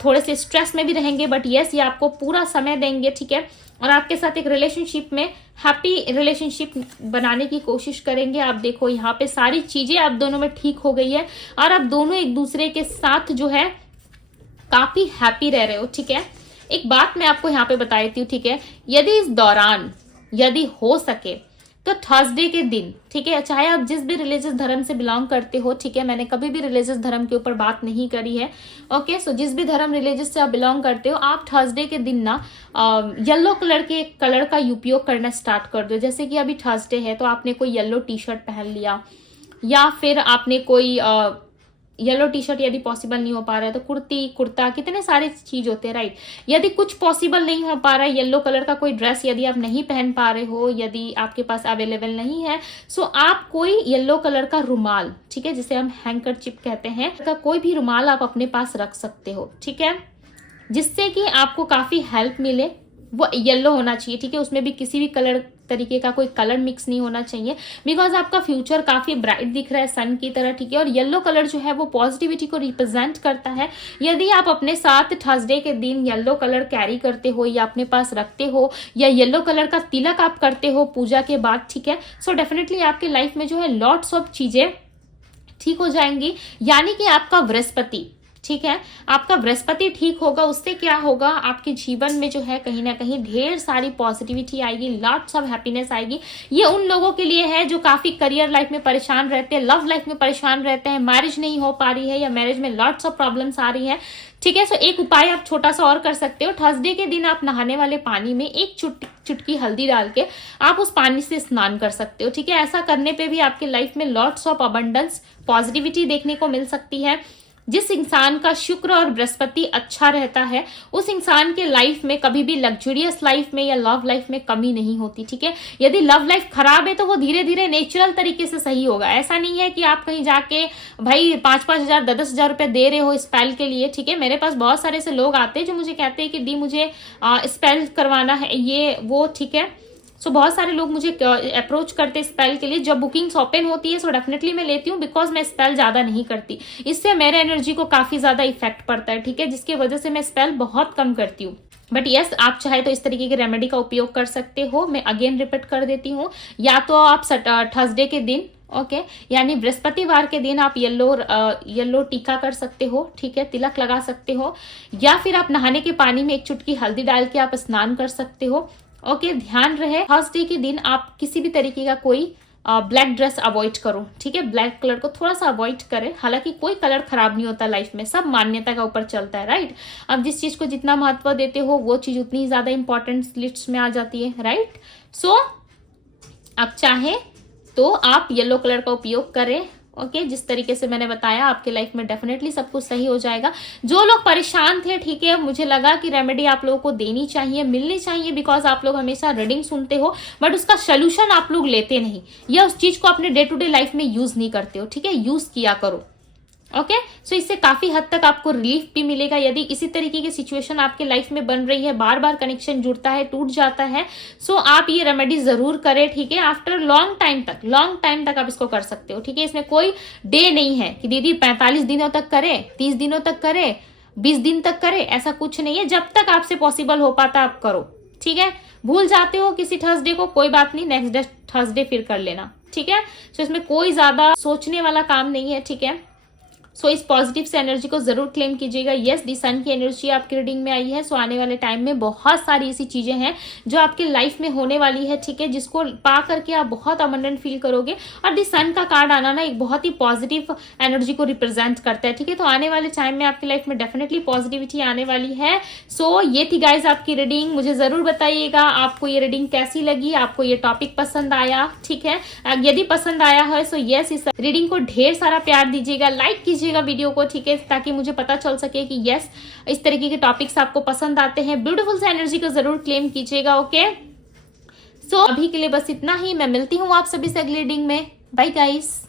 थोड़े से स्ट्रेस में भी रहेंगे, बट यस ये आपको पूरा समय देंगे, ठीक है, और आपके साथ एक रिलेशनशिप में हैप्पी रिलेशनशिप बनाने की कोशिश करेंगे। आप देखो यहाँ पे सारी चीजें आप दोनों में ठीक हो गई है, और आप दोनों एक दूसरे के साथ जो है काफी हैप्पी रह रहे हो, ठीक है। एक बात मैं आपको यहाँ पे बता देती हूँ, ठीक है, यदि इस दौरान यदि हो सके तो थर्सडे के दिन, ठीक है, चाहे आप जिस भी रिलीजियस धर्म से बिलोंग करते हो, ठीक है, मैंने कभी भी रिलीजियस धर्म के ऊपर बात नहीं करी है, ओके। सो जिस भी धर्म रिलीजियस से आप बिलोंग करते हो, आप थर्सडे के दिन ना येलो कलर के कलर का उपयोग करना स्टार्ट कर दो। जैसे कि अभी थर्सडे है तो आपने कोई येलो टी शर्ट पहन लिया, या फिर आपने कोई येलो टी शर्ट, यदि पॉसिबल नहीं हो पा रहा है तो कुर्ती, कुर्ता, कितने सारे चीज होते हैं, राइट। यदि कुछ पॉसिबल नहीं हो पा रहा है, येलो कलर का कोई ड्रेस यदि आप नहीं पहन पा रहे हो, यदि आपके पास अवेलेबल नहीं है, सो आप कोई येलो कलर का रुमाल, ठीक है, जिसे हम हैंकरचिप कहते हैं, का कोई भी रुमाल आप अपने पास रख सकते हो, ठीक है, जिससे कि आपको काफी हेल्प मिले। वो येलो होना चाहिए, ठीक है, उसमें भी किसी भी कलर तरीके का कोई कलर मिक्स नहीं होना चाहिए, बिकॉज आपका फ्यूचर काफी ब्राइट दिख रहा है सन की तरह, ठीक है। और येलो कलर जो है वो पॉजिटिविटी को रिप्रेजेंट करता है। यदि आप अपने साथ थर्सडे के दिन येलो कलर कैरी करते हो या अपने पास रखते हो, या येलो कलर का तिलक आप करते हो पूजा के बाद, ठीक है, सो डेफिनेटली आपके लाइफ में जो है लॉट्स ऑफ चीजें ठीक हो जाएंगी। यानी कि आपका बृहस्पति, ठीक है, आपका बृहस्पति ठीक होगा, उससे क्या होगा, आपके जीवन में जो है कहीं ना कहीं ढेर सारी पॉजिटिविटी आएगी, लॉट्स ऑफ हैप्पीनेस आएगी। ये उन लोगों के लिए है जो काफी करियर लाइफ में परेशान रहते हैं, लव लाइफ में परेशान रहते हैं, मैरिज नहीं हो पा रही है या मैरिज में लॉट्स ऑफ प्रॉब्लम्स आ रही है, ठीक है। सो एक उपाय आप छोटा सा और कर सकते हो। थर्सडे के दिन आप नहाने वाले पानी में एक चुटकी हल्दी डाल के आप उस पानी से स्नान कर सकते हो, ठीक है। ऐसा करने पे भी आपके लाइफ में लॉट्स ऑफ अबंडेंस, पॉजिटिविटी देखने को मिल सकती है। जिस इंसान का शुक्र और बृहस्पति अच्छा रहता है, उस इंसान के लाइफ में कभी भी लग्जरियस लाइफ में या लव लाइफ में कमी नहीं होती, ठीक है। यदि लव लाइफ खराब है तो वो धीरे धीरे नेचुरल तरीके से सही होगा। ऐसा नहीं है कि आप कहीं जाके भाई 5-5 हजार 10-10 हजार रुपए दे रहे हो स्पेल के लिए, ठीक है। मेरे पास बहुत सारे ऐसे लोग आते हैं जो मुझे कहते हैं कि दी मुझे स्पेल करवाना है, ये वो, ठीक है। सो बहुत सारे लोग मुझे अप्रोच करते हैं स्पेल के लिए। जब बुकिंग्स ओपन होती है सो डेफिनेटली मैं लेती हूँ, बिकॉज मैं स्पेल ज्यादा नहीं करती, इससे मेरे एनर्जी को काफी ज्यादा इफेक्ट पड़ता है, ठीक है, जिसकी वजह से मैं स्पेल बहुत कम करती हूँ। बट यस, आप चाहे तो इस तरीके की रेमेडी का उपयोग कर सकते हो। मैं अगेन रिपीट कर देती हूँ, या तो आप थर्सडे के दिन, ओके, यानी बृहस्पतिवार के दिन आप येलो टीका कर सकते हो, ठीक है, तिलक लगा सकते हो, या फिर आप नहाने के पानी में एक चुटकी हल्दी डाल के आप स्नान कर सकते हो, ओके। ध्यान रहे थर्सडे के दिन आप किसी भी तरीके का कोई ब्लैक ड्रेस अवॉइड करो, ठीक है, ब्लैक कलर को थोड़ा सा अवॉइड करें। हालांकि कोई कलर खराब नहीं होता लाइफ में, सब मान्यता का ऊपर चलता है, राइट। अब जिस चीज को जितना महत्व देते हो वो चीज उतनी ज्यादा इंपॉर्टेंट लिस्ट में आ जाती है, राइट। सो आप चाहे तो आप येलो कलर का उपयोग करें, ओके। जिस तरीके से मैंने बताया आपके लाइफ में डेफिनेटली सब कुछ सही हो जाएगा। जो लोग परेशान थे, ठीक है, मुझे लगा कि रेमेडी आप लोगों को देनी चाहिए, मिलनी चाहिए, बिकॉज आप लोग हमेशा रीडिंग सुनते हो बट उसका सोल्यूशन आप लोग लेते नहीं, या उस चीज को अपने डे टू डे लाइफ में यूज नहीं करते हो, ठीक है। यूज किया करो, ओके। सो इससे काफी हद तक आपको रिलीफ भी मिलेगा। यदि इसी तरीके की सिचुएशन आपके लाइफ में बन रही है, बार बार कनेक्शन जुड़ता है, टूट जाता है, सो आप ये रेमेडी जरूर करें, ठीक है। आफ्टर लॉन्ग टाइम तक आप इसको कर सकते हो, ठीक है। इसमें कोई डे नहीं है कि दीदी 45 दिनों तक करे, 30 दिनों तक करे, 20 दिन तक करे, ऐसा कुछ नहीं है। जब तक आपसे पॉसिबल हो पाता आप करो, ठीक है। भूल जाते हो किसी थर्सडे को, कोई बात नहीं, नेक्स्ट डे थर्सडे फिर कर लेना, ठीक है। सो इसमें कोई ज्यादा सोचने वाला काम नहीं है, ठीक है। सो इस पॉजिटिव से एनर्जी को जरूर क्लेम कीजिएगा। यस, दी सन की एनर्जी आपकी रीडिंग में आई है। सो आने वाले टाइम में बहुत सारी ऐसी चीजें हैं जो आपके लाइफ में होने वाली है, ठीक है, जिसको पा करके आप बहुत अबंडेंट फील करोगे। और दी सन का कार्ड आना ना एक बहुत ही पॉजिटिव एनर्जी को रिप्रेजेंट करता है, ठीक है। तो आने वाले टाइम में आपकी लाइफ में डेफिनेटली पॉजिटिविटी आने वाली है। सो ये थी गाइज आपकी रीडिंग। मुझे जरूर बताइएगा आपको ये रीडिंग कैसी लगी, आपको ये टॉपिक पसंद आया, ठीक है। यदि पसंद आया है सो यस, इस रीडिंग को ढेर सारा प्यार दीजिएगा, लाइक कीजिएगा वीडियो को, ठीक है, ताकि मुझे पता चल सके कि यस इस तरीके के टॉपिक्स आपको पसंद आते हैं। ब्यूटीफुल से एनर्जी को जरूर क्लेम कीजिएगा, ओके। सो अभी के लिए बस इतना ही। मैं मिलती हूँ आप सभी से अगली रीडिंग में। Bye guys.